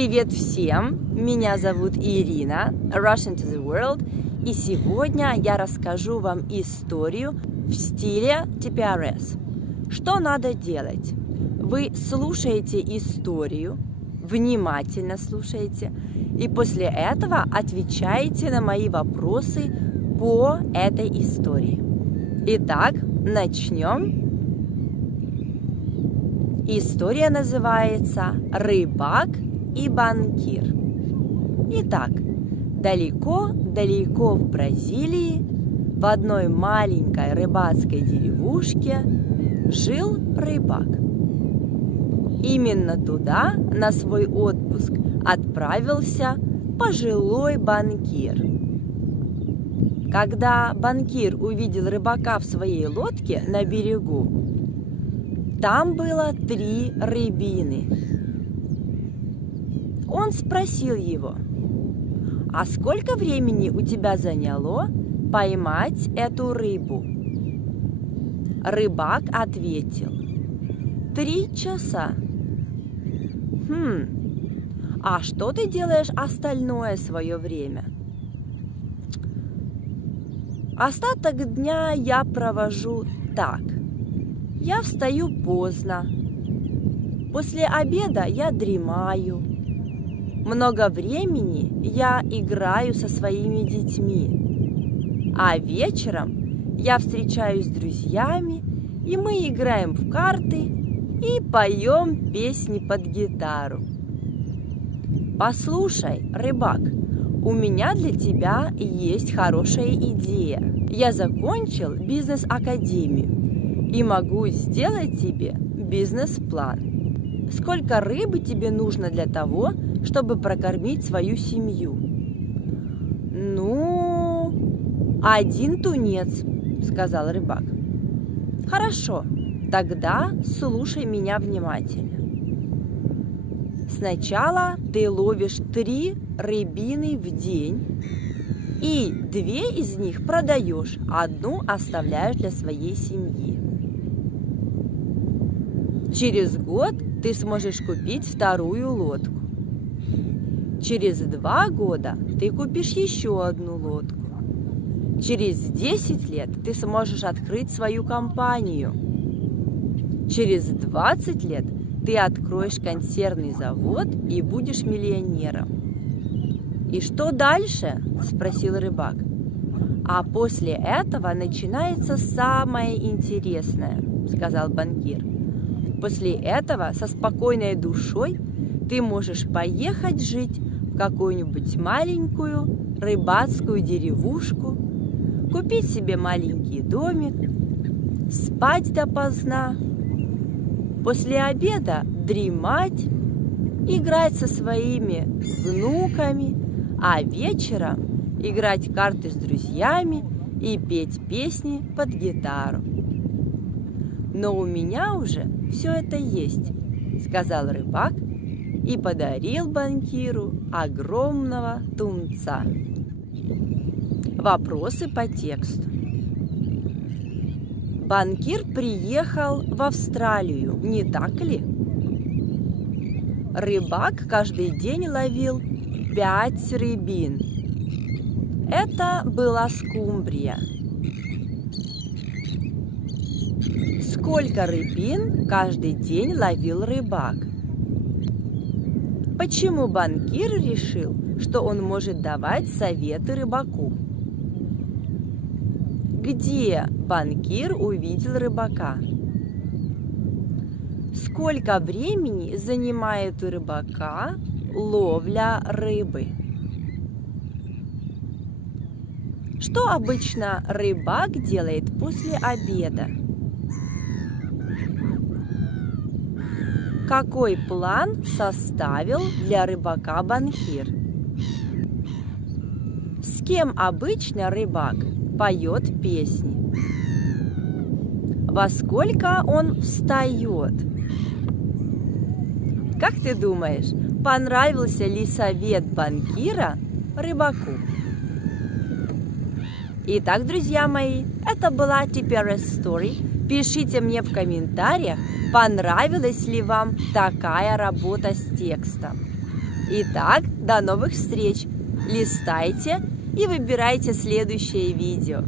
Привет всем! Меня зовут Ирина, Russian to the World, и сегодня я расскажу вам историю в стиле TPRS. Что надо делать? Вы слушаете историю, внимательно слушаете, и после этого отвечаете на мои вопросы по этой истории. Итак, начнем. История называется «Рыбак и банкир». Итак, далеко-далеко в Бразилии, в одной маленькой рыбацкой деревушке, жил рыбак. Именно туда на свой отпуск отправился пожилой банкир. Когда банкир увидел рыбака в своей лодке на берегу, там было 3 рыбины. Он спросил его: «А сколько времени у тебя заняло поймать эту рыбу?» Рыбак ответил: 3 часа. А что ты делаешь остальное свое время? Остаток дня я провожу так. Я встаю поздно. После обеда я дремаю. Много времени я играю со своими детьми. А вечером я встречаюсь с друзьями, и мы играем в карты и поем песни под гитару. Послушай, рыбак, у меня для тебя есть хорошая идея. Я закончил бизнес-академию и могу сделать тебе бизнес-план. Сколько рыбы тебе нужно для того, чтобы прокормить свою семью? 1 тунец, сказал рыбак. Хорошо, тогда слушай меня внимательно. Сначала ты ловишь 3 рыбины в день, и 2 из них продаешь, 1 оставляешь для своей семьи. Через год ты сможешь купить 2-ю лодку. Через 2 года ты купишь еще 1 лодку. Через 10 лет ты сможешь открыть свою компанию. Через 20 лет ты откроешь консервный завод и будешь миллионером. «И что дальше?» – спросил рыбак. «А после этого начинается самое интересное», – сказал банкир. «После этого со спокойной душой ты можешь поехать жить в какую-нибудь маленькую рыбацкую деревушку, купить себе маленький домик, спать допоздна, после обеда дремать, играть со своими внуками, а вечером играть в карты с друзьями и петь песни под гитару». «Но у меня уже все это есть», – сказал рыбак и подарил банкиру огромного тунца. Вопросы по тексту. Банкир приехал в Австралию, не так ли? Рыбак каждый день ловил 5 рыбин. Это была скумбрия. Сколько рыбин каждый день ловил рыбак? Почему банкир решил, что он может давать советы рыбаку? Где банкир увидел рыбака? Сколько времени занимает у рыбака ловля рыбы? Что обычно рыбак делает после обеда? Какой план составил для рыбака банкир? С кем обычно рыбак поет песни? Во сколько он встает? Как ты думаешь, понравился ли совет банкира рыбаку? Итак, друзья мои, это была TPRS Story. Пишите мне в комментариях, понравилась ли вам такая работа с текстом. Итак, до новых встреч! Листайте и выбирайте следующее видео.